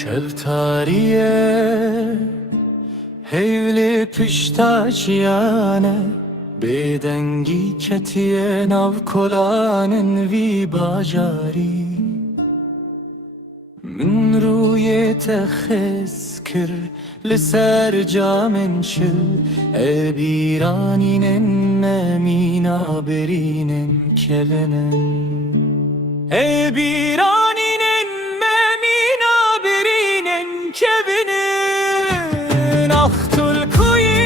شەوتاریە هەیولێ پشتاچیانە بێدەنگی کەتیە ناو کۆلانن وی باجاری من ڕوویێتە خێز کرد لەسەر جامن شل ئەبیرانینن نەمینا برینن کەلنن ئەبیرانینن مەمینا برینن کەبنن ئەختول کوی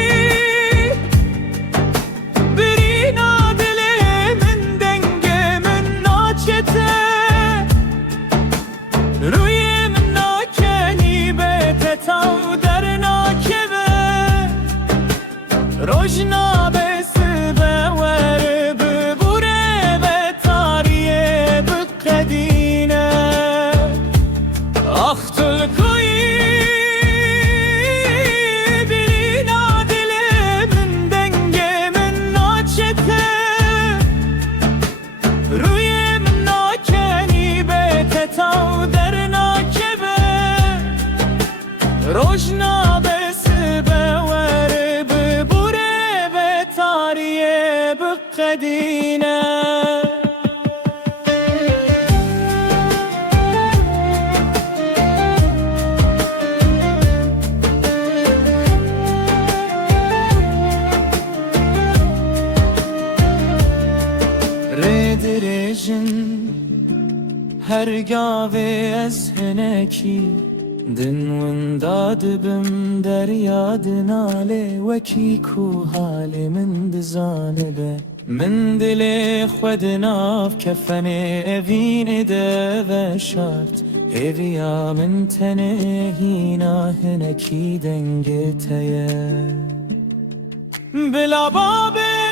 برینا دلێ من دەنگێ من ناچێتە روی من ناکنی بێتە تاو دەرناکەوە ڕۆژنامە سبە وەرە ببوورێ بە تاریێ بقەدینە ئەختول کوی برینا دلێ من دەنگێ من ناچێتە روی من ناکنی بێتە تاو ڕۆژنامە سبە وەرە ببوورێ بە تاریێ بقەدینە ڕێدرێژن هەرگاوێ ئەس هەنێکی دنوندا دبم دەریا دنالێ وەکی کوهالێ من بزانە بە من دلێ خودناف کەفەنێ ئەڤینێ دەڤە شارت هێڤیا من تەنێ هینا هەنەکی دەنگێتەیە بلا بابێ